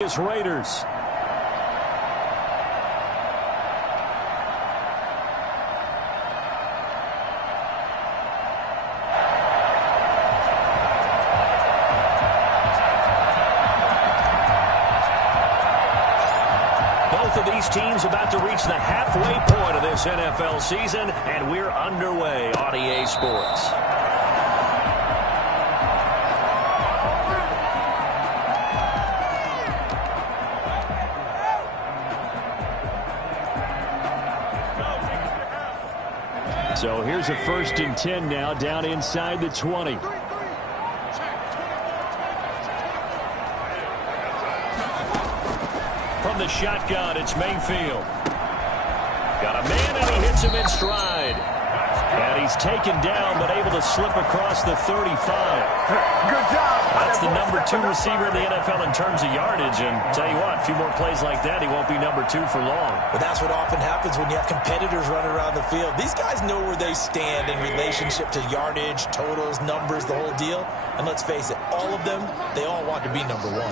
Raiders. Both of these teams about to reach the halfway point of this NFL season, and we're underway on EA Sports. So here's a 1st and 10 now, down inside the 20. From the shotgun, it's Mayfield. Got a man, and he hits him in stride. And he's taken down, but able to slip across the 35. Good job. That's the number 2 receiver in the NFL in terms of yardage. And tell you what, a few more plays like that, he won't be number 2 for long. But that's what often happens when you have competitors running around the field. These guys know where they stand in relationship to yardage, totals, numbers, the whole deal. And let's face it, all of them, they all want to be number 1.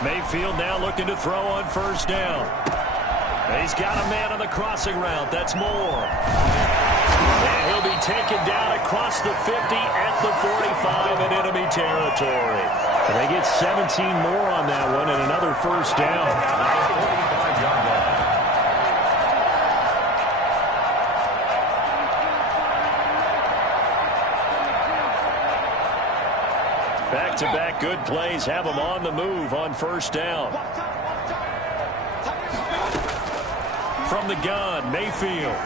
Mayfield now looking to throw on 1st down. He's got a man on the crossing route. That's Moore. And he'll be taken down across the 50 at the 45 in enemy territory. And they get 17 more on that one and another 1st down. Back-to-back good plays have them on the move on 1st down. From the gun, Mayfield.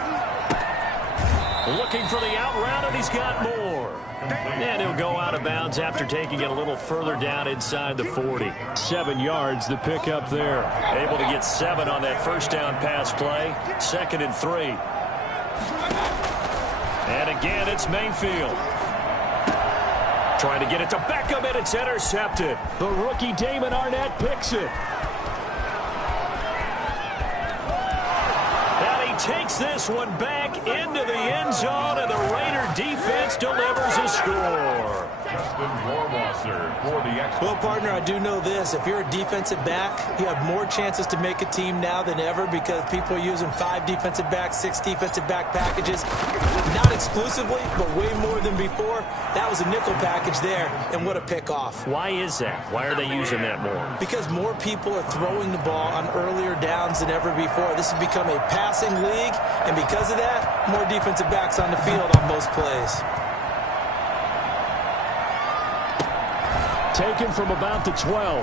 Looking for the out route, and he's got more. And he'll go out of bounds after taking it a little further down inside the 40. 7 yards, the pickup there. Able to get 7 on that 1st down pass play. 2nd and 3. And again, it's Mayfield. Trying to get it to Beckham, and it's intercepted. The rookie Damon Arnett picks it. And he takes this one back into the end zone, and the Raider defense delivers a score. Well, partner, I do know this. If you're a defensive back, you have more chances to make a team now than ever because people are using 5 defensive backs, 6 defensive back packages. Not exclusively, but way more than before. That was a nickel package there, and what a pickoff. Why is that? Why are they using that more? Because more people are throwing the ball on earlier downs than ever before. This has become a passing league, and because of that, more defensive backs on the field on most plays. Taken from about the 12.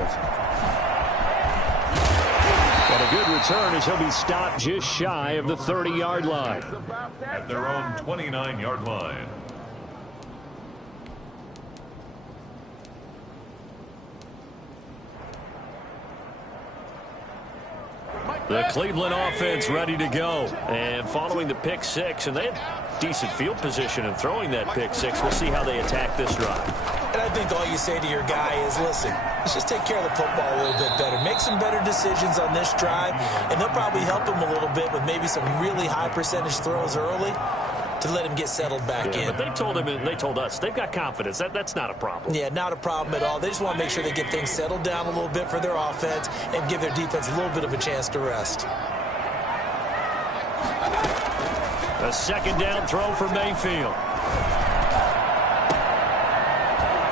And a good return as he'll be stopped just shy of the 30-yard line. At their own 29-yard line. The Cleveland offense ready to go. And following the pick 6, and they had decent field position in throwing that pick 6. We'll see how they attack this drive. And I think all you say to your guy is, listen, let's just take care of the football a little bit better. Make some better decisions on this drive, and they'll probably help him a little bit with maybe some really high percentage throws early to let him get settled back in. But they told him, and they told us, they've got confidence. That's not a problem. Yeah, not a problem at all. They just want to make sure they get things settled down a little bit for their offense and give their defense a little bit of a chance to rest. A 2nd down throw for Mayfield.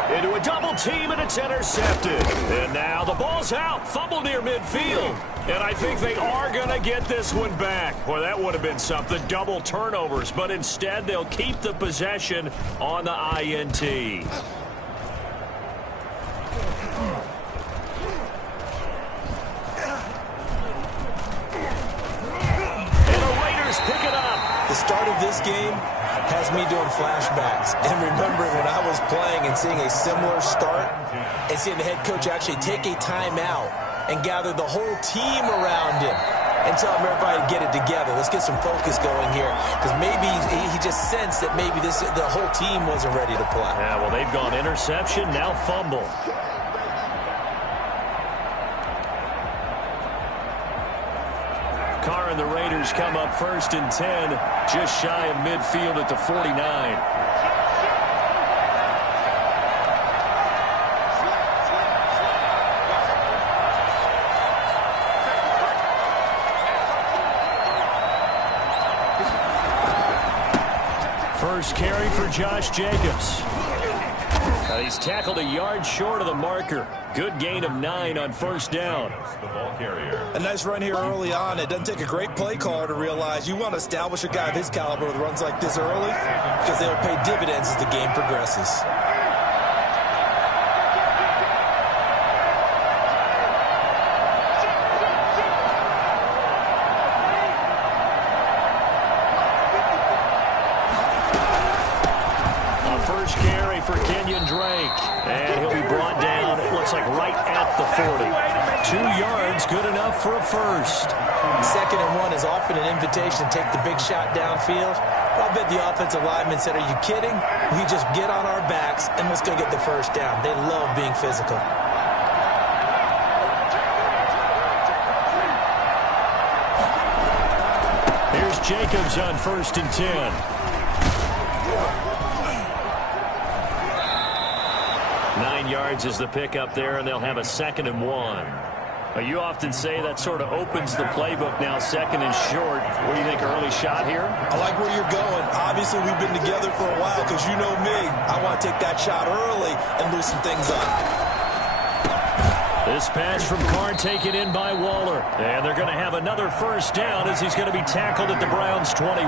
Into a double team, and it's intercepted. And now the ball's out. Fumble near midfield. And I think they are going to get this one back. Boy, that would have been something. Double turnovers. But instead, they'll keep the possession on the INT. And the Raiders pick it up. The start of this game has me doing flashbacks and remembering when I was playing and seeing a similar start and seeing the head coach actually take a timeout and gather the whole team around him and tell him everybody to get it together. Let's get some focus going here because maybe he just sensed that maybe the whole team wasn't ready to play. Yeah, well, they've gone interception, now fumble. Carr and the Raiders come up 1st and 10, just shy of midfield at the 49. first carry for Josh Jacobs. He's tackled a yard short of the marker. Good gain of 9 on first down. The ball carrier. A nice run here early on. It doesn't take a great play caller to realize you want to establish a guy of his caliber with runs like this early because they'll pay dividends as the game progresses. And he'll be brought down, it looks like right at the 40. 2 yards, good enough for a first. 2nd and 1 is often an invitation to take the big shot downfield. I'll bet the offensive lineman said, are you kidding? We just get on our backs and let's go get the first down. They love being physical. Here's Jacobs on 1st and 10. 9 yards is the pickup there, and they'll have a 2nd and 1. You often say that sort of opens the playbook now, 2nd and short. What do you think, early shot here? I like where you're going. Obviously, we've been together for a while because you know me. I want to take that shot early and loosen things up. This pass from Carr taken in by Waller. And they're going to have another first down as he's going to be tackled at the Browns' 21.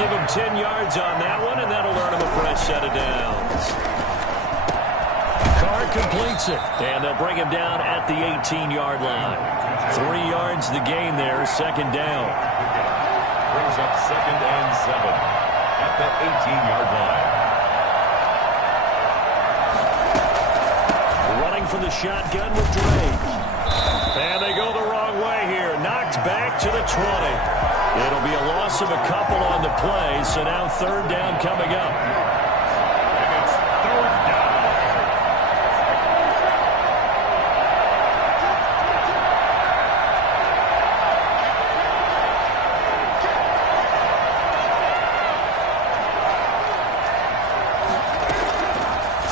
Give him 10 yards on that one, and that'll earn him a fresh set of downs. Carr completes it, and they'll bring him down at the 18-yard line. 3 yards the gain there, 2nd down. Brings up 2nd and 7 at the 18-yard line. Running from the shotgun with Drake. And they go the wrong way here. Knocked back to the 20. It'll be a loss of a couple on the play, so now 3rd down coming up. And it's 3rd down.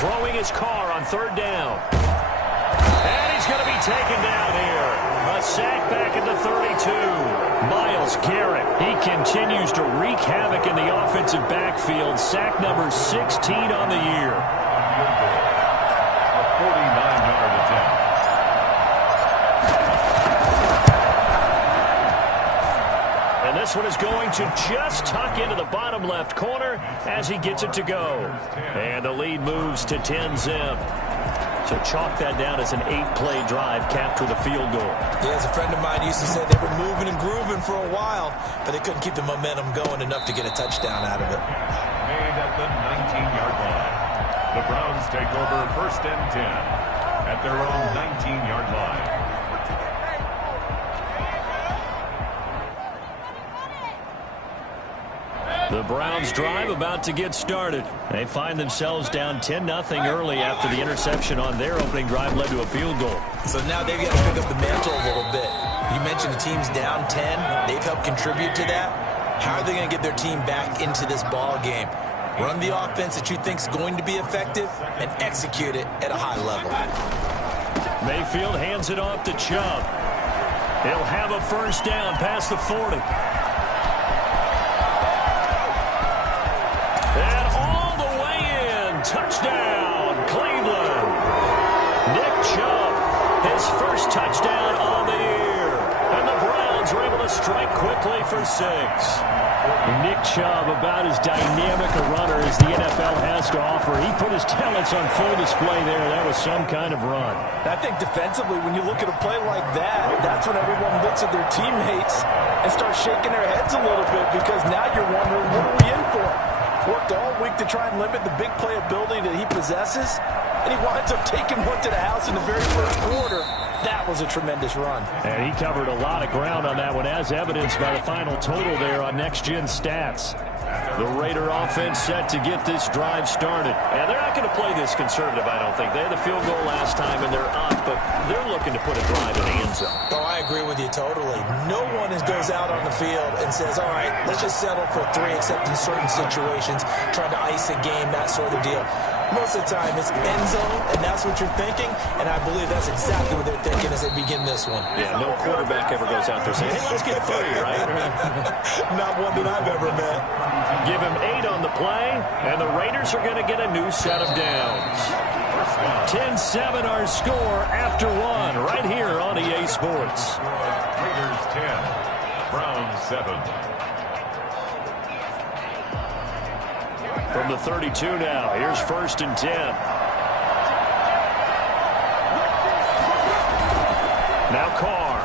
Throwing his Carr on 3rd down. And he's going to be taken down here. A sack back at the 32. Myles Garrett, he continues to wreak havoc in the offensive backfield. Sack number 16 on the year. A 49-yard attempt. And this one is going to just tuck into the bottom left corner as he gets it to go. And the lead moves to 10-zip. So chalk that down as an 8-play drive capped with a field goal. Yeah, as a friend of mine used to say, they were moving and grooving for a while, but they couldn't keep the momentum going enough to get a touchdown out of it. Made at the 19-yard line. The Browns take over 1st and 10 at their own 19-yard line. The Browns drive about to get started. They find themselves down 10-0 early after the interception on their opening drive led to a field goal. So now they've got to pick up the mantle a little bit. You mentioned the team's down 10. They've helped contribute to that. How are they going to get their team back into this ball game? Run the offense that you think is going to be effective and execute it at a high level. Mayfield hands it off to Chubb. He'll have a first down past the 40. Touchdown, Cleveland. Nick Chubb, his first touchdown on the year. And the Browns are able to strike quickly for 6. Nick Chubb, about as dynamic a runner as the NFL has to offer. He put his talents on full display there. That was some kind of run. I think defensively, when you look at a play like that, that's when everyone looks at their teammates and starts shaking their heads a little bit because now you're wondering, what are we in for? Worked all week to try and limit the big play ability that he possesses, and he winds up taking one to the house in the very first quarter. That was a tremendous run. And he covered a lot of ground on that one, as evidenced by the final total there on Next Gen Stats. The Raider offense set to get this drive started. And they're not going to play this conservative, I don't think. They had the field goal last time, and they're up, but they're looking to put a drive in the end zone. Oh, I agree with you totally. No one goes out on the field and says, all right, let's just settle for 3, except in certain situations, trying to ice a game, that sort of deal. Most of the time, it's end zone, and that's what you're thinking, and I believe that's exactly what they're thinking as they begin this one. Yeah, no quarterback ever goes out there saying, hey, let's get 3, right? Not one that I've ever met. Give him 8 on the play, and the Raiders are going to get a new set of downs. 10-7 our score after 1 right here on EA Sports. Raiders 10, Browns 7. From the 32 now, here's 1st and 10. Now Carr.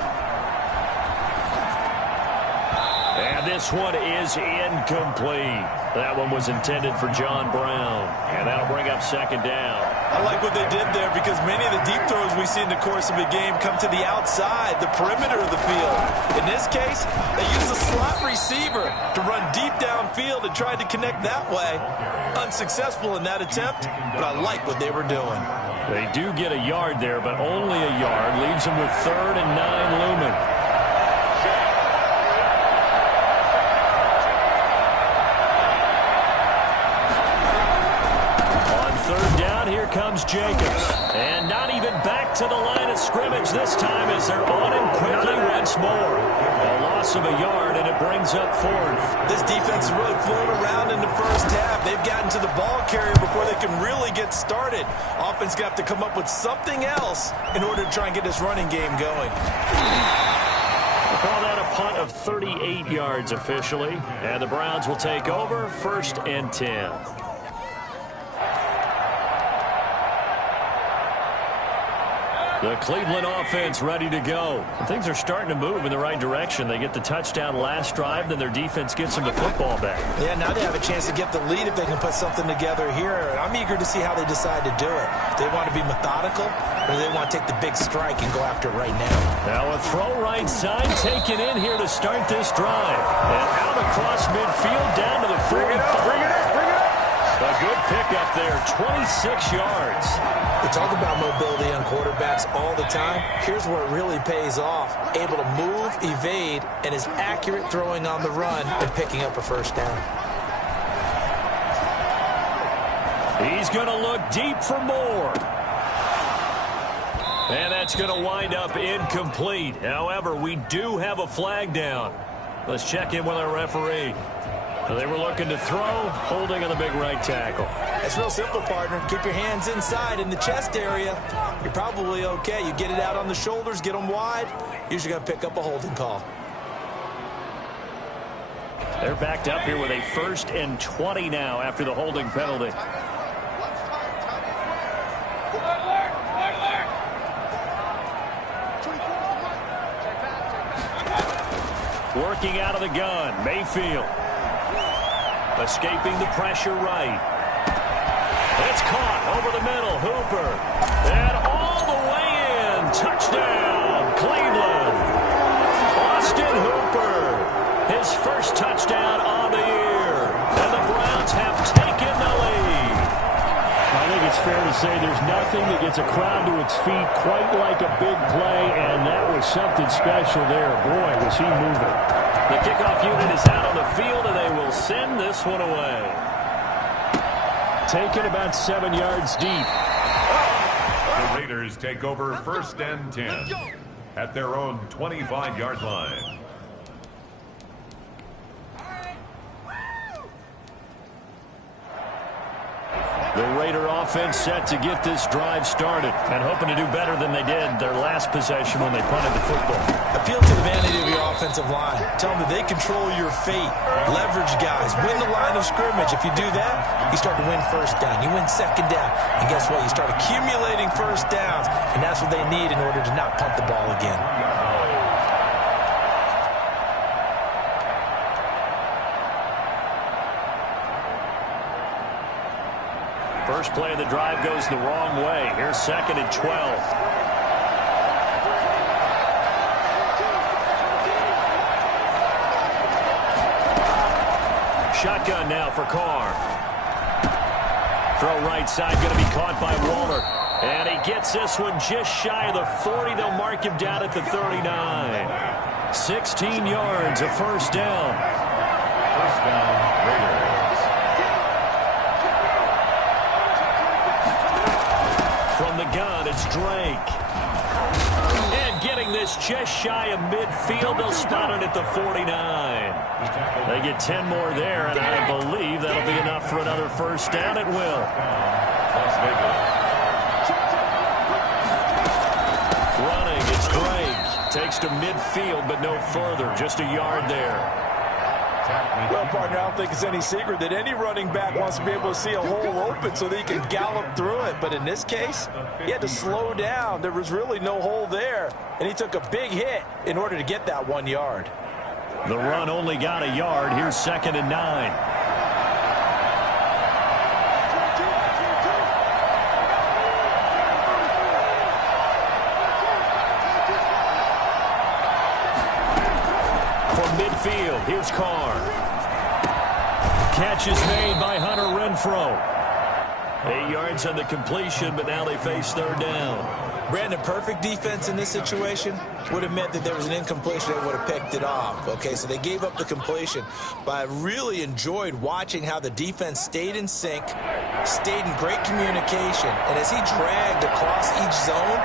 And this one is incomplete. That one was intended for John Brown. And that'll bring up 2nd down. I like what they did there because many of the deep throws we see in the course of a game come to the outside, the perimeter of the field. In this case, they used a slot receiver to run deep downfield and tried to connect that way. Unsuccessful in that attempt, but I like what they were doing. They do get a yard there, but only a yard. Leaves them with 3rd and 9 looming. Here comes Jacobs. And not even back to the line of scrimmage this time as they're on him quickly once more. A loss of a yard, and it brings up 4th. This defense is really flown around in the first half. They've gotten to the ball carrier before they can really get started. Offense going to have to come up with something else in order to try and get this running game going. We'll call that a punt of 38 yards officially. And the Browns will take over 1st and 10. The Cleveland offense ready to go. Things are starting to move in the right direction. They get the touchdown last drive, then their defense gets them the football back. Yeah, now they have a chance to get the lead if they can put something together here. I'm eager to see how they decide to do it. Do they want to be methodical, or do they want to take the big strike and go after it right now? Now a throw right side taken in here to start this drive. And out across midfield down to the 45. Bring it up, bring it up. A good pickup there, 26 yards. We talk about mobility on quarterbacks all the time. Here's where it really pays off. Able to move, evade, and is accurate throwing on the run and picking up a 1st down. He's going to look deep for more. And that's going to wind up incomplete. However, we do have a flag down. Let's check in with our referee. They were looking to throw, holding on the big right tackle. It's real simple, partner. Keep your hands inside in the chest area. You're probably okay. You get it out on the shoulders, get them wide. Usually going to pick up a holding call. They're backed up here with a 1st and 20 now after the holding penalty. Working out of the gun, Mayfield. Escaping the pressure right. It's caught over the middle. Hooper. And all the way in. Touchdown, Cleveland. Austin Hooper. His 1st touchdown on the year. And the Browns have taken the lead. I think it's fair to say there's nothing that gets a crowd to its feet quite like a big play, and that was something special there. Boy, was he moving. The kickoff unit is out on the field, and they will send this one away. Taken about 7 yards deep. The Raiders take over 1st and 10 at their own 25-yard line. The Raider offense set to get this drive started and hoping to do better than they did their last possession when they punted the football. Appeal to the vanity of your offensive line. Tell them that they control your fate. Leverage guys. Win the line of scrimmage. If you do that, you start to win 1st down. You win 2nd down. And guess what? You start accumulating 1st downs. And that's what they need in order to not punt the ball again. First play of the drive goes the wrong way. Here's 2nd and 12. Shotgun now for Carr. Throw right side, going to be caught by Waller. And he gets this one just shy of the 40. They'll mark him down at the 39. 16 yards, a 1st down. 1st down, Raiders. From the gun, it's Drake. And getting this just shy of midfield, they'll spot it at the 49. They get 10 more there, and I believe that'll be enough for another first down. It will. Running, it's Drake. Takes to midfield, but no further. Just a yard there. Well, partner, I don't think it's any secret that any running back wants to be able to see a hole open so that he can gallop through it. But in this case, he had to slow down. There was really no hole there, and he took a big hit in order to get that 1 yard. The run only got a yard. Here's 2nd and 9. From midfield, here's Carr. Catch is made by Hunter Renfrow. 8 yards on the completion, but now they face 3rd down. Brandon, perfect defense in this situation would have meant that there was an incompletion. They would have picked it off. Okay, so they gave up the completion. But I really enjoyed watching how the defense stayed in sync, stayed in great communication. And as he dragged across each zone,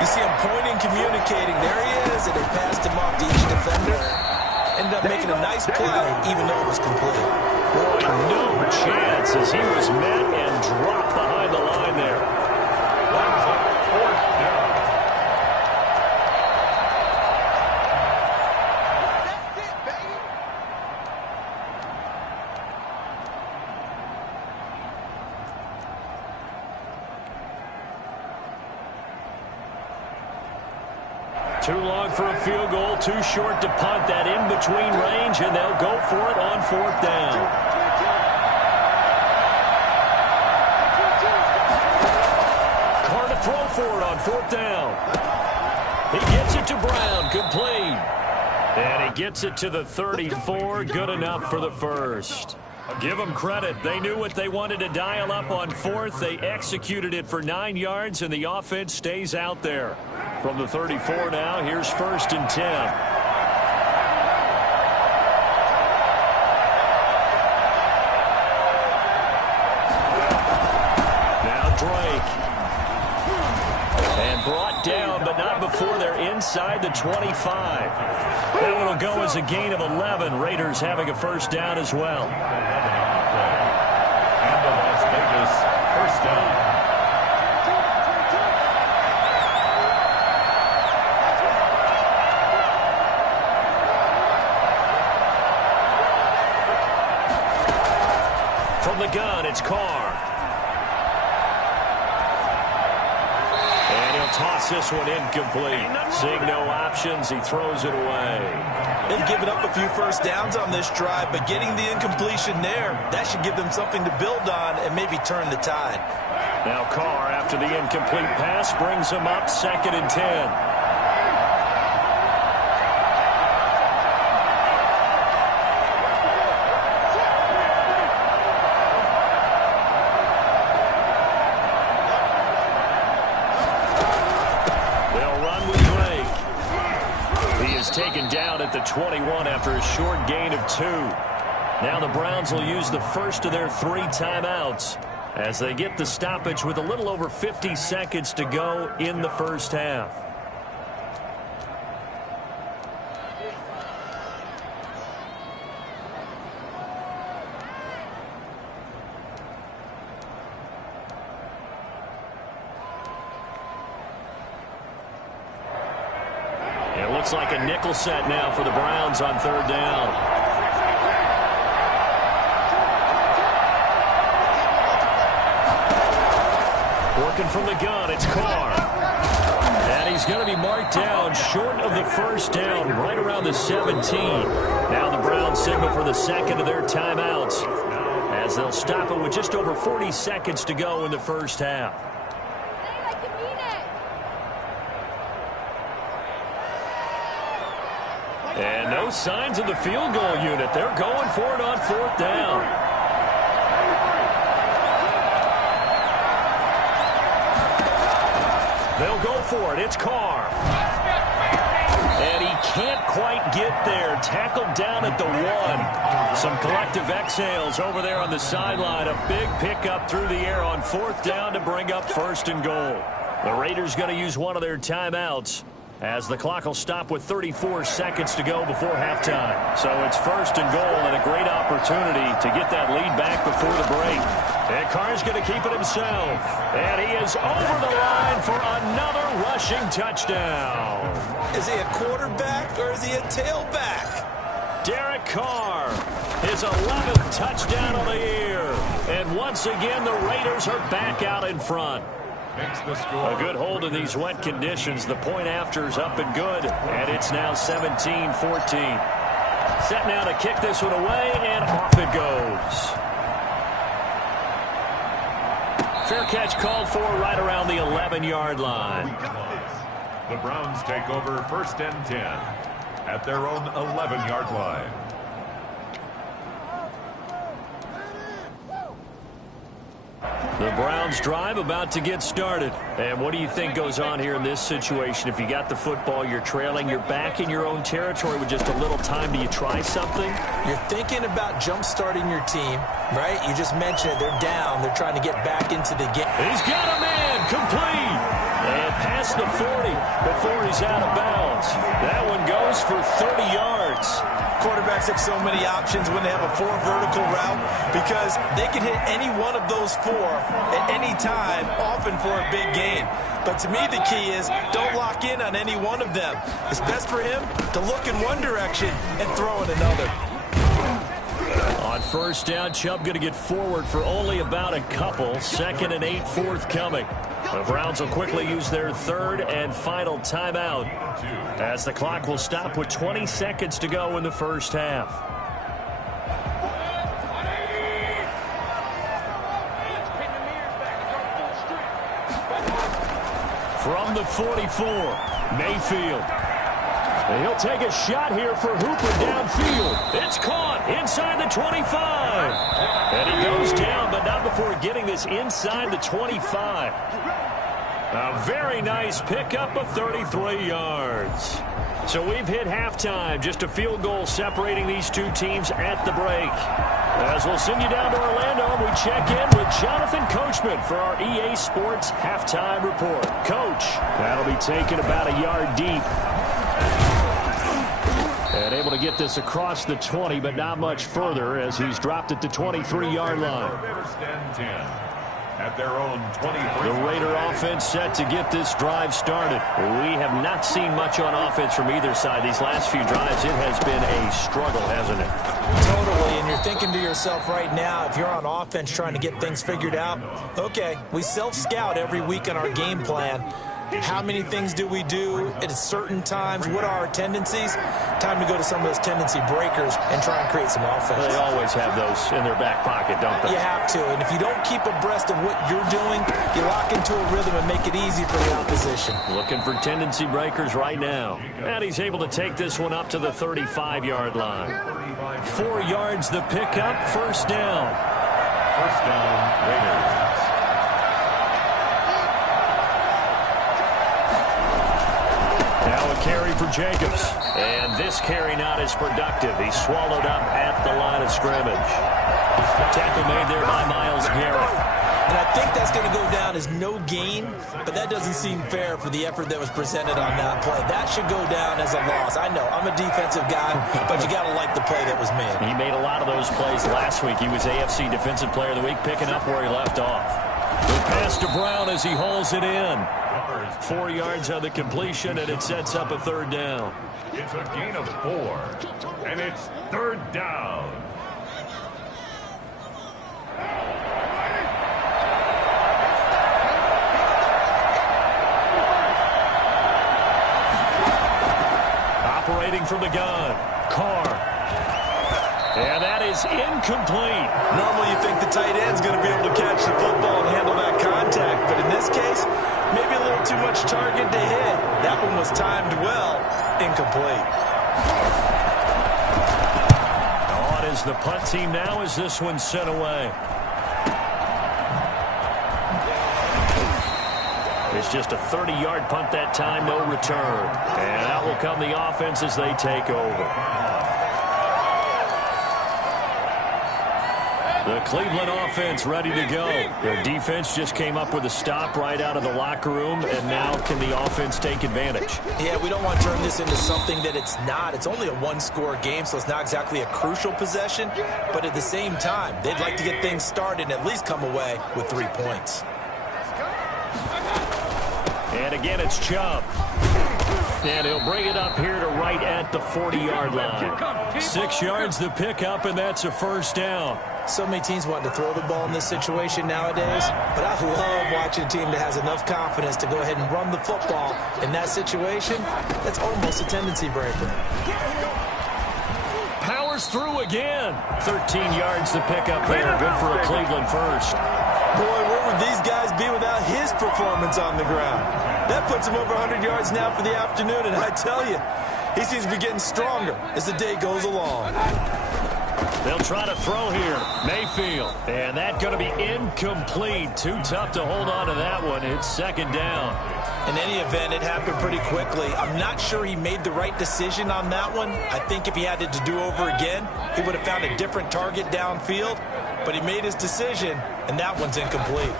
you see him pointing, communicating. There he is, and they passed him off to each defender. Ended up making a nice play, even though it was complete. Boy, no chance as he was met and dropped behind the line there. Too long for a field goal, too short to punt. That in-between range, and they'll go for it on 4th down. Carr to throw for it on 4th down. He gets it to Brown, complete. And he gets it to the 34, good enough for the first. Give them credit. They knew what they wanted to dial up on 4th. They executed it for 9 yards, and the offense stays out there. From the 34 now, here's 1st and 10. Now Drake. And brought down, but not before they're inside the 25. That one will go as a gain of 11. Raiders having a first down as well. And the Las Vegas first down. From the gun, it's Carr. And he'll toss this one incomplete. Seeing no options, he throws it away. They've given up a few first downs on this drive, but getting the incompletion there, that should give them something to build on and maybe turn the tide. Now Carr, after the incomplete pass, brings him up 2nd and 10. Taken down at the 21 after a short gain of 2. Now the Browns will use the first of their 3 timeouts as they get the stoppage with a little over 50 seconds to go in the first half. It looks like a nickel set now for the Browns on 3rd down. Working from the gun, it's Carr. And he's going to be marked down short of the first down, right around the 17. Now the Browns signal for the second of their timeouts as they'll stop it with just over 40 seconds to go in the first half. And no signs of the field goal unit. They're going for it on 4th down. They'll go for it. It's Carr. And he can't quite get there. Tackled down at the 1. Some collective exhales over there on the sideline. A big pickup through the air on 4th down to bring up 1st and goal. The Raiders going to use one of their timeouts, as the clock will stop with 34 seconds to go before halftime. So it's 1st and goal, and a great opportunity to get that lead back before the break. And Carr's going to keep it himself. And he is over the line for another rushing touchdown. Is he a quarterback or is he a tailback? Derek Carr, his 11th touchdown of the year. And once again, the Raiders are back out in front. A good hold in these wet conditions. The point after's up and good, and it's now 17-14. Set now to kick this one away, and off it goes. Fair catch called for right around the 11-yard line. The Browns take over 1st and 10 at their own 11-yard line. The Browns drive about to get started. And what do you think goes on here in this situation? If you got the football, you're trailing, you're back in your own territory with just a little time. Do you try something? You're thinking about jump-starting your team, right? You just mentioned it. They're down. They're trying to get back into the game. He's got a man complete. And past the 40 before he's out of bounds. That one goes for 30 yards. Quarterbacks have so many options when they have a 4 vertical route because they can hit any one of those 4 at any time, often for a big gain. But to me, the key is don't lock in on any one of them. It's best for him to look in one direction and throw in another. On 1st down, Chubb going to get forward for only about a couple. 2nd and 8 forthcoming. The Browns will quickly use their 3rd and final timeout, as the clock will stop with 20 seconds to go in the first half. From the 44, Mayfield. And he'll take a shot here for Hooper downfield. It's caught inside the 25. And he goes down, but not before getting this inside the 25. A very nice pickup of 33 yards. So we've hit halftime. Just a field goal separating these two teams at the break. As we'll send you down to Orlando, we check in with Jonathan Coachman for our EA Sports Halftime Report. Coach, that'll be taken about a yard deep. And able to get this across the 20, but not much further as he's dropped at the 23-yard line. At their own 23. The Raider offense set to get this drive started. We have not seen much on offense from either side. These last few drives, it has been a struggle, hasn't it? Totally, and you're thinking to yourself right now, if you're on offense trying to get things figured out, okay, we self-scout every week on our game plan. How many things do we do at certain times? What are our tendencies? Time to go to some of those tendency breakers and try and create some offense. They always have those in their back pocket, don't they? You have to, and if you don't keep abreast of what you're doing, you lock into a rhythm and make it easy for the opposition. Looking for tendency breakers right now. And he's able to take this one up to the 35-yard line. 4 yards the pickup, 1st down. 1st down, Raiders. Now a carry for Jacobs. And this carry not as productive. He's swallowed up at the line of scrimmage. Tackle made there by Myles Garrett. And I think that's going to go down as no gain, but that doesn't seem fair for the effort that was presented on that play. That should go down as a loss. I know, I'm a defensive guy, but you got to like the play that was made. He made a lot of those plays last week. He was AFC Defensive Player of the Week, picking up where he left off. The pass to Brown as he hauls it in. 4 yards on the completion, and it sets up a 3rd down. It's a gain of 4, and it's 3rd down. Operating from the gun, Carr. And that is incomplete. Normally you think the tight end's going to be able to catch the football and handle that contact, but in this case, maybe a little too much target to hit. That one was timed well. Incomplete. On is the punt team now as this one's sent away. It's just a 30-yard punt that time, no return. And out will come the offense as they take over. The Cleveland offense ready to go. Their defense just came up with a stop right out of the locker room, and now can the offense take advantage? Yeah, we don't want to turn this into something that it's not. It's only a one-score game, so it's not exactly a crucial possession. But at the same time, they'd like to get things started and at least come away with 3 points. And again, it's Chubb. And he'll bring it up here to right at the 40-yard line. 6 yards the pickup, and that's a first down. So many teams want to throw the ball in this situation nowadays, but I love watching a team that has enough confidence to go ahead and run the football. In that situation, that's almost a tendency breaker. Powers through again. 13 yards to pick up there. Good for a Cleveland first. Boy, where would these guys be without his performance on the ground? That puts him over 100 yards now for the afternoon, and I tell you, he seems to be getting stronger as the day goes along. They'll try to throw here. Mayfield. And that's going to be incomplete. Too tough to hold on to that one. It's second down. In any event, it happened pretty quickly. I'm not sure he made the right decision on that one. I think if he had it to do over again, he would have found a different target downfield. But he made his decision, and that one's incomplete.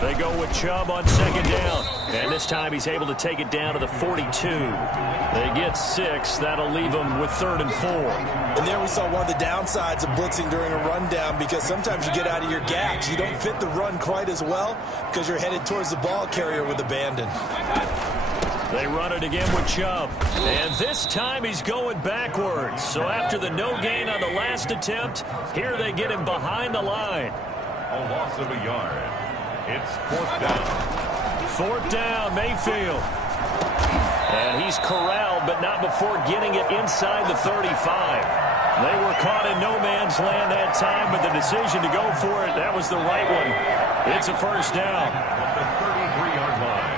They go with Chubb on second down. And this time he's able to take it down to the 42. They get 6. That'll leave them with 3rd and 4. And there we saw one of the downsides of blitzing during a rundown, because sometimes you get out of your gaps. You don't fit the run quite as well because you're headed towards the ball carrier with abandon. They run it again with Chubb. And this time he's going backwards. So after the no gain on the last attempt, here they get him behind the line. A loss of a yard. It's 4th down. 4th down, Mayfield. And he's corralled, but not before getting it inside the 35. They were caught in no man's land that time, but the decision to go for it, that was the right one. It's a first down. At the 33-yard line.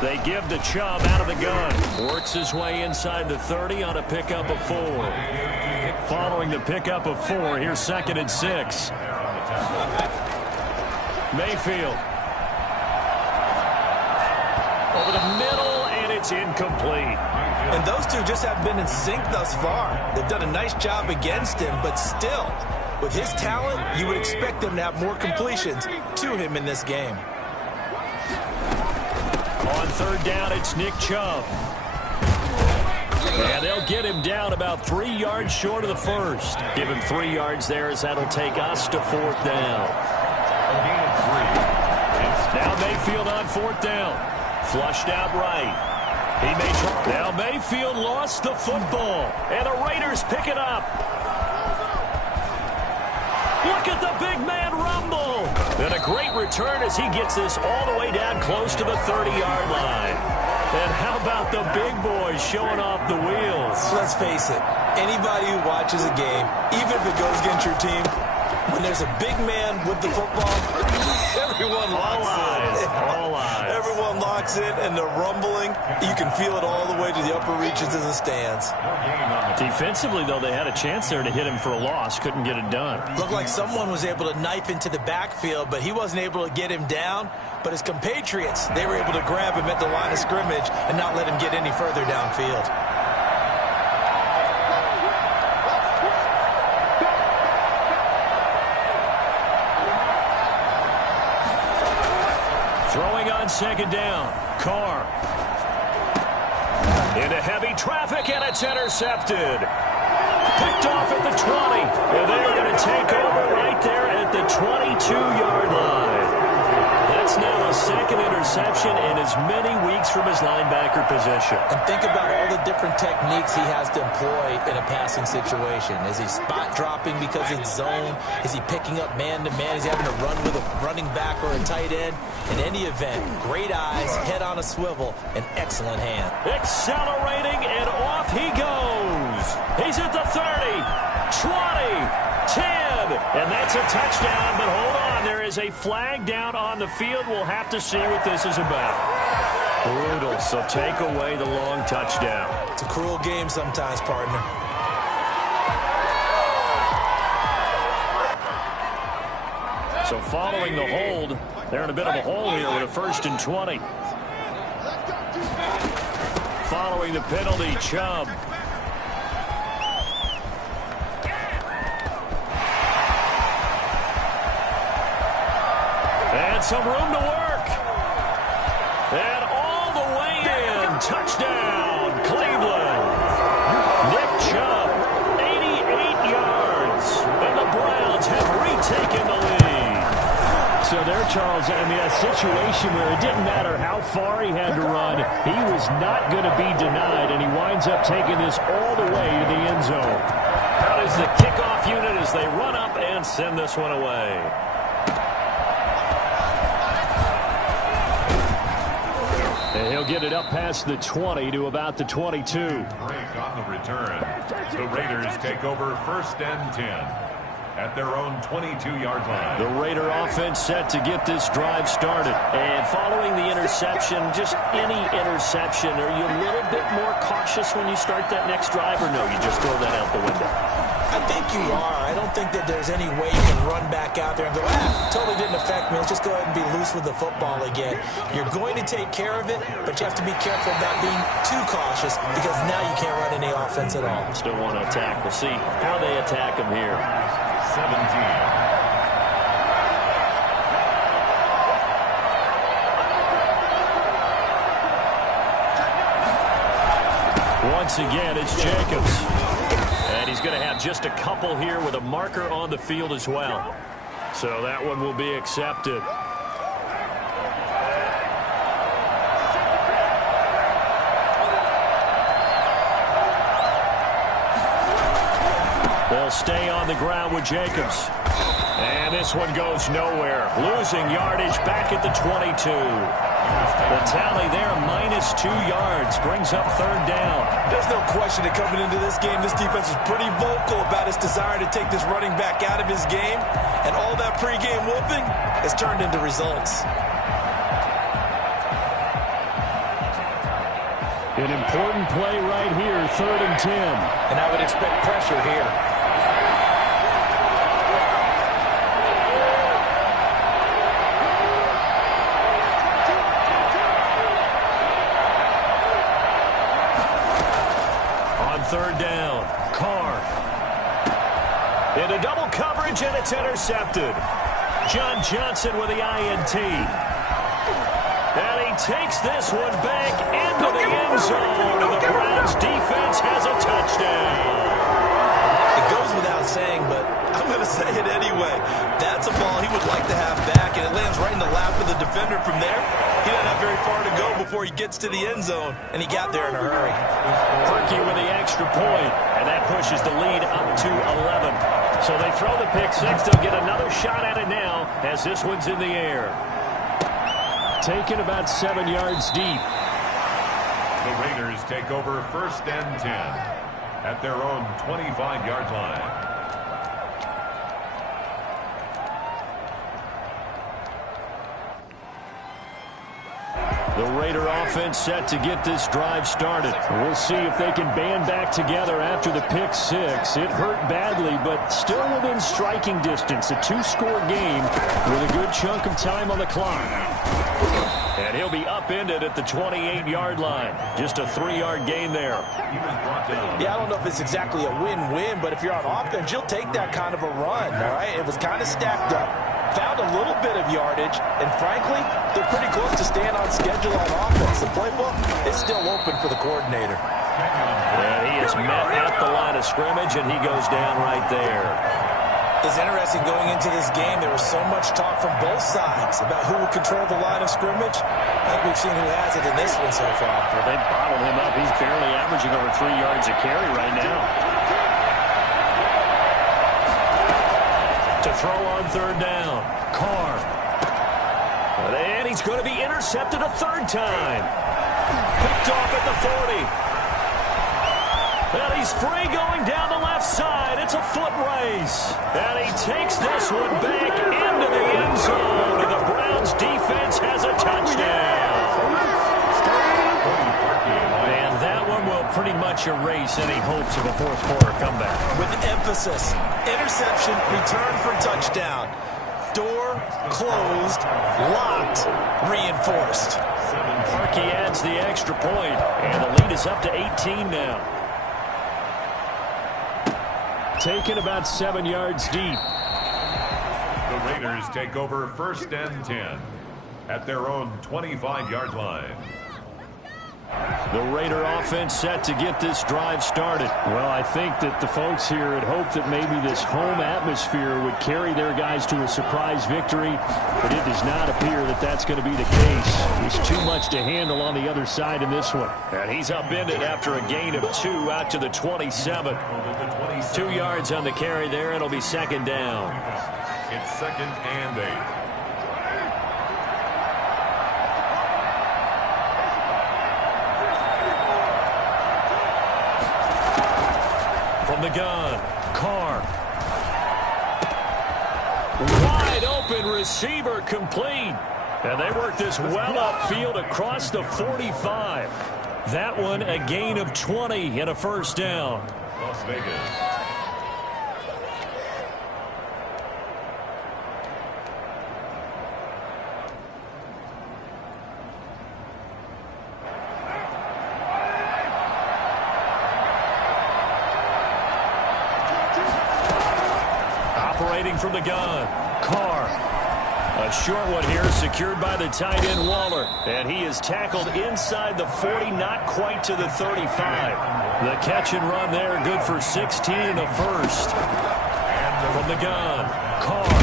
They give the Chubb out of the gun. Works his way inside the 30 on a pickup of 4. Following the pickup of 4, here's 2nd and 6. Mayfield. Over the middle, and it's incomplete. And those two just haven't been in sync thus far. They've done a nice job against him, but still, with his talent, you would expect them to have more completions to him in this game. On 3rd down, it's Nick Chubb. And they'll get him down about 3 yards short of the first. Give him 3 yards there, as that'll take us to 4th down. Now Mayfield on 4th down. Flushed out right. He may try. Now Mayfield lost the football. And the Raiders pick it up. Look at the big man rumble. And a great return as he gets this all the way down close to the 30-yard line. And how about the big boys showing off the wheels? Let's face it, anybody who watches a game, even if it goes against your team, when there's a big man with the football, everyone locks in. All eyes. Everyone locks in, and the rumbling, you can feel it all the way to the upper reaches of the stands. Defensively, though, they had a chance there to hit him for a loss. Couldn't get it done. Looked like someone was able to knife into the backfield, but he wasn't able to get him down. But his compatriots, they were able to grab him at the line of scrimmage and not let him get any further downfield. Throwing on second down. Carr. Into heavy traffic, and it's intercepted. Picked off at the 20. And they're going to take over right there at the 22-yard line. That's now a 2nd interception in as many weeks from his linebacker position. And think about all the different techniques he has to employ in a passing situation. Is he spot dropping because it's zone? Is he picking up man-to-man? Is he having to run with a running back or a tight end? In any event, great eyes, head on a swivel, and excellent hand. Accelerating, and off he goes. He's at the 30, 20, 10, and that's a touchdown. But hold on, there is a flag down on the field. We'll have to see what this is about. Brutal, so take away the long touchdown. It's a cruel game sometimes, partner. So following the hold, they're in a bit of a hole here with a 1st and 20. Following the penalty, Chubb. And some room to work. And all the way in. Touchdown, Cleveland. Nick Chubb, 88 yards. And the Browns have retaken the lead. So there, Charles, I mean, a situation where it didn't matter how far he had to run. He was not going to be denied, and he winds up taking this all the way to the end zone. Out is the kickoff unit as they run up and send this one away. And he'll get it up past the 20 to about the 22. Break on the return. The Raiders take over 1st and 10 at their own 22-yard line. The Raider offense set to get this drive started. And following the interception, just any interception, are you a little bit more cautious when you start that next drive, or no, you just throw that out the window? I think you are. I don't think that there's any way you can run back out there and go, totally didn't affect me. Let's just go ahead and be loose with the football again. You're going to take care of it, but you have to be careful about being too cautious because now you can't run any offense at all. Still want to attack. We'll see how they attack him here. 17. Once again, it's Jacobs. And he's going to have just a couple here with a marker on the field as well. So that one will be accepted. They'll stay on the ground with Jacobs. And this one goes nowhere. Losing yardage back at the 22. The tally there, -2 yards, brings up 3rd down. There's no question that coming into this game, this defense was pretty vocal about its desire to take this running back out of his game. And all that pregame whooping has turned into results. An important play right here, 3rd and 10. And I would expect pressure here. On 3rd down, Carr. Into double coverage, and it's intercepted. John Johnson with the INT. And he takes this one back into the end zone, and the Browns defense has a touchdown. It goes without saying, but I'm going to say it anyway. That's a ball he would like to have back, and it lands right in the lap of the defender from there. He doesn't have very far to go before he gets to the end zone, and he got there in a hurry. Herky with the extra point, and that pushes the lead up to 11. So they throw the pick six. They'll get another shot at it now as this one's in the air. Taken about 7 yards deep. The Raiders take over 1st and 10 at their own 25-yard line. The Raider offense set to get this drive started. We'll see if they can band back together after the pick six. It hurt badly, but still within striking distance. A 2-score game with a good chunk of time on the clock. And he'll be upended at the 28-yard line. Just a 3-yard gain there. Yeah, I don't know if it's exactly a win-win, but if you're on offense, you'll take that kind of a run, all right? It was kind of stacked up. Found a little bit of yardage, and frankly, they're pretty close to staying on schedule on offense. The playbook is still open for the coordinator. And he is met at the line of scrimmage, and he goes down right there. It's interesting going into this game. There was so much talk from both sides about who would control the line of scrimmage. I think we've seen who has it in this one so far. Well, they bottled him up. He's barely averaging over 3 yards a carry right now. To throw on 3rd down, Carr. And he's going to be intercepted a 3rd time. Picked off at the 40. And he's free going down the left side. It's a foot race. And he takes this one back into the end zone. And the Browns defense has a touchdown. And that one will pretty much erase any hopes of a 4th quarter comeback. With emphasis, interception, return for touchdown. Door closed, locked, reinforced. Parkey adds the extra point, and the lead is up to 18 now. Taken about 7 yards deep. The Raiders take over 1st and 10 at their own 25-yard line. The Raider offense set to get this drive started. Well, I think that the folks here had hoped that maybe this home atmosphere would carry their guys to a surprise victory, but it does not appear that that's going to be the case. There's too much to handle on the other side in this one. And he's upended after a gain of 2 out to the 27. 2 yards on the carry there. It'll be 2nd down. It's 2nd and 8. From the gun, Carr. Wide open receiver complete. And they work this well upfield across the 45. That one a gain of 20 and a 1st down. Las Vegas. Operating from the gun, Carr. A short one here, secured by the tight end Waller. And he is tackled inside the 40, not quite to the 35. The catch and run there, good for 16 and a 1st. From the gun, Carr.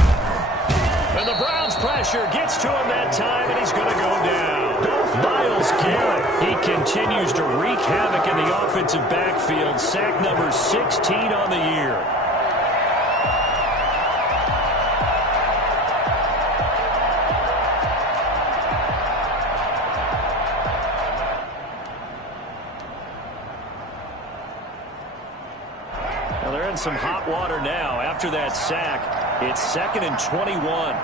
And the Browns pressure gets to him that time, and he's going to go down. Myles Garrett, he continues to wreak havoc in the offensive backfield. Sack number 16 on the year. Some hot water now after that sack. It's 2nd and 21.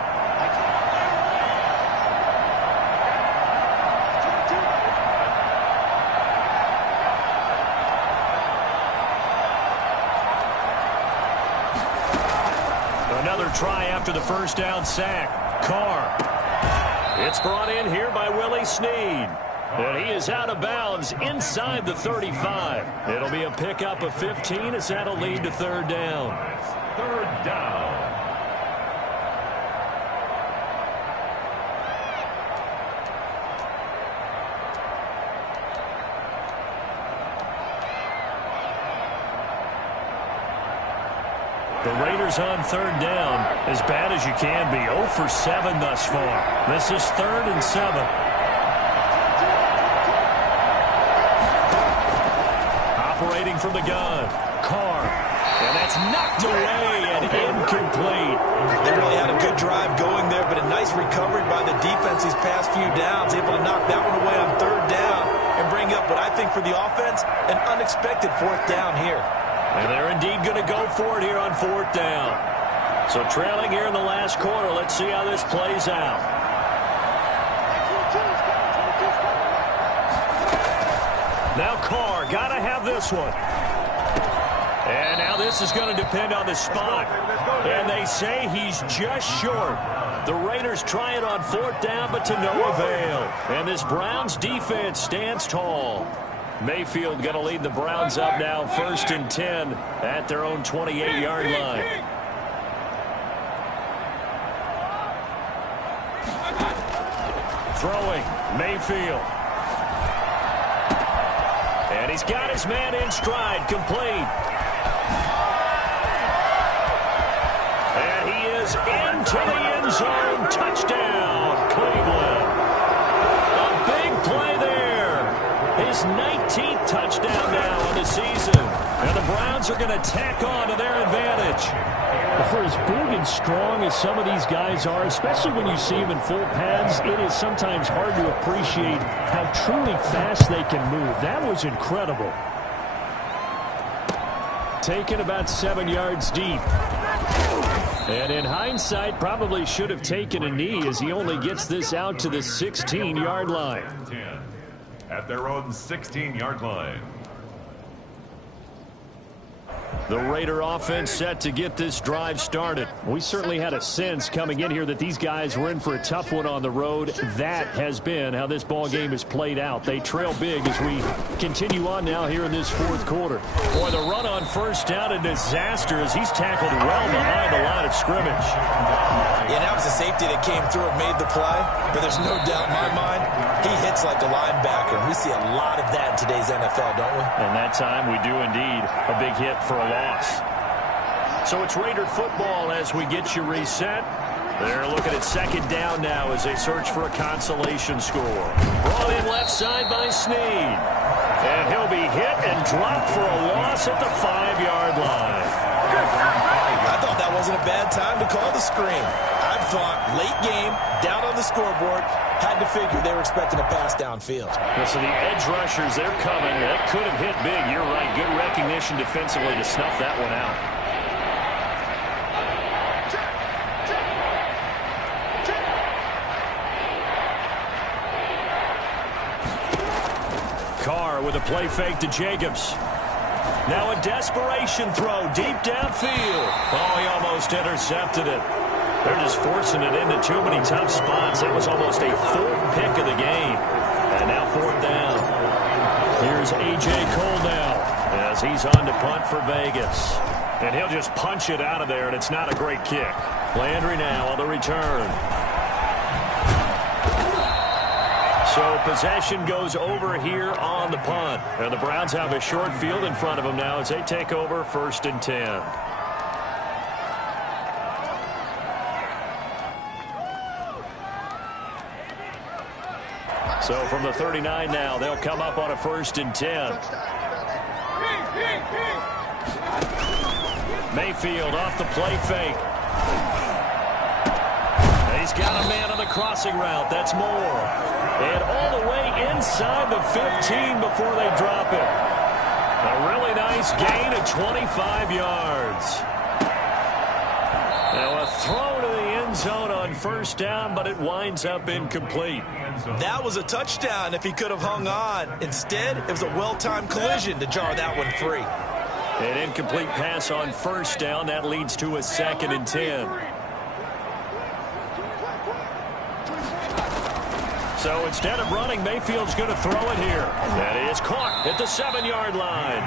Another try after the 1st down sack. Carr. It's brought in here by Willie Snead. And he is out of bounds inside the 35. It'll be a pickup of 15 as that'll lead to 3rd down. 3rd down. The Raiders on 3rd down, as bad as you can be. 0 for 7 thus far. This is 3rd and 7. Operating from the gun, Carr. And that's knocked away and incomplete. They really had a good drive going there, but a nice recovery by the defense these past few downs. Able to knock that one away on 3rd down and bring up what I think for the offense, an unexpected 4th down here. And they're indeed going to go for it here on 4th down. So trailing here in the last quarter. Let's see how this plays out. Now Carr, got to have this one. And now this is going to depend on the spot. And they say he's just short. The Raiders try it on 4th down, but to no avail. And this Browns defense stands tall. Mayfield going to lead the Browns up now, 1st and 10 at their own 28-yard line. Throwing, Mayfield. And he's got his man in stride, complete. And he is into the end zone. Touchdown, Cleveland. A big play there. His 19th touchdown now on the season. And the Browns are going to tack on to their advantage. For as big and strong as some of these guys are, especially when you see them in full pads, it is sometimes hard to appreciate how truly fast they can move. That was incredible. Taken about 7 yards deep. And in hindsight, probably should have taken a knee as he only gets this out to the 16-yard line. At their own 16-yard line. The Raider offense set to get this drive started. We certainly had a sense coming in here that these guys were in for a tough one on the road. That has been how this ball game has played out. They trail big as we continue on now here in this fourth quarter. Boy, the run on first down, a disaster as he's tackled well behind the line of scrimmage. Yeah, that was a safety that came through and made the play, but there's no doubt in my mind he hits like a linebacker. We see a lot of that in today's NFL, don't we? And that time we do indeed. A big hit for a loss. So it's Raider football as we get you reset. They're looking at second down now as they search for a consolation score. Brought in left side by Snead. And he'll be hit and dropped for a loss at the 5-yard line. I thought that wasn't a bad time to call the screen. I thought late game, down on the scoreboard, had to figure they were expecting a pass downfield. Well, so the edge rushers, they're coming. That could have hit big. You're right. Good recognition defensively to snuff that one out. Carr with a play fake to Jacobs. Now a desperation throw deep downfield. Oh, he almost intercepted it. They're just forcing it into too many tough spots. That was almost a fourth pick of the game. And now fourth down. Here's A.J. Cole now as he's on to punt for Vegas. And he'll just punch it out of there, and it's not a great kick. Landry now on the return. So possession goes over here on the punt. And the Browns have a short field in front of them now as they take over 1st and 10. So from the 39 now, they'll come up on a 1st and 10. Mayfield off the play fake. He's got a man on the crossing route. That's Moore. And all the way inside the 15 before they drop it. A really nice gain of 25 yards. Now a throw to the end zone on 1st down, but it winds up incomplete. That was a touchdown if he could have hung on. Instead, it was a well-timed collision to jar that one free. An incomplete pass on 1st down. That leads to a 2nd and 10. So instead of running, Mayfield's going to throw it here. That is caught at the 7-yard line.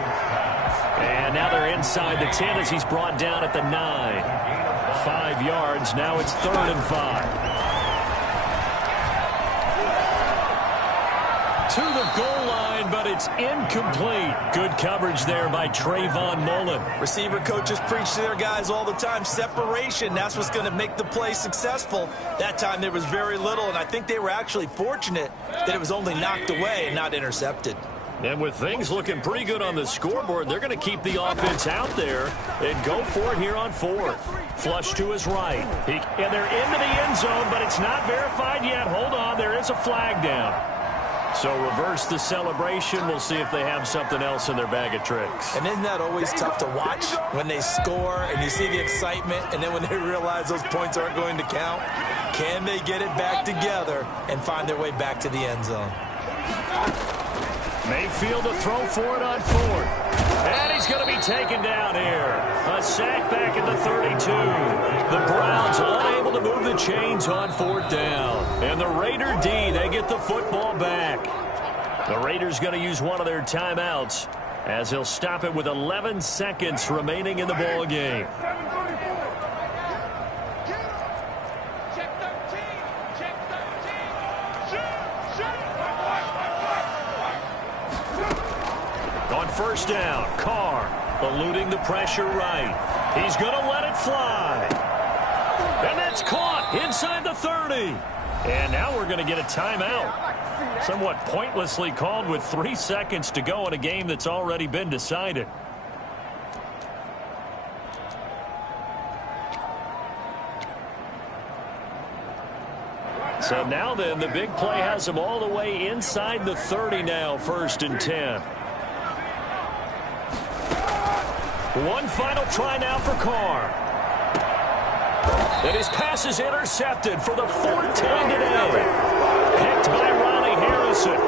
And now they're inside the 10 as he's brought down at the 9. 5 yards. Now it's 3rd and 5. To the goal line, but it's incomplete. Good coverage there by Trayvon Mullen. Receiver coaches preach to their guys all the time. Separation, that's what's going to make the play successful. That time there was very little, and I think they were actually fortunate that it was only knocked away and not intercepted. And with things looking pretty good on the scoreboard, they're going to keep the offense out there and go for it here on 4th. Flush to his right. And they're into the end zone, but it's not verified yet. Hold on, there is a flag down. So reverse the celebration. We'll see if they have something else in their bag of tricks. And isn't that always tough to watch when they score and you see the excitement, and then when they realize those points aren't going to count? Can they get it back together and find their way back to the end zone? Mayfield to throw for it on 4th. And he's going to be taken down here. A sack back at the 32. The Browns unable to move the chains on 4th down. And the Raider D, they get the football back. The Raiders going to use one of their timeouts as he'll stop it with 11 seconds remaining in the ball game. On 1st down, Carr eluding the pressure right. He's going to let it fly. And that's caught inside the 30. And now we're going to get a timeout. Somewhat pointlessly called with 3 seconds to go in a game that's already been decided. So now then, the big play has them all the way inside the 30 now, 1st and 10. One final try now for Carr. And his pass is intercepted for the 4th time today. Picked by Ronnie Harrison.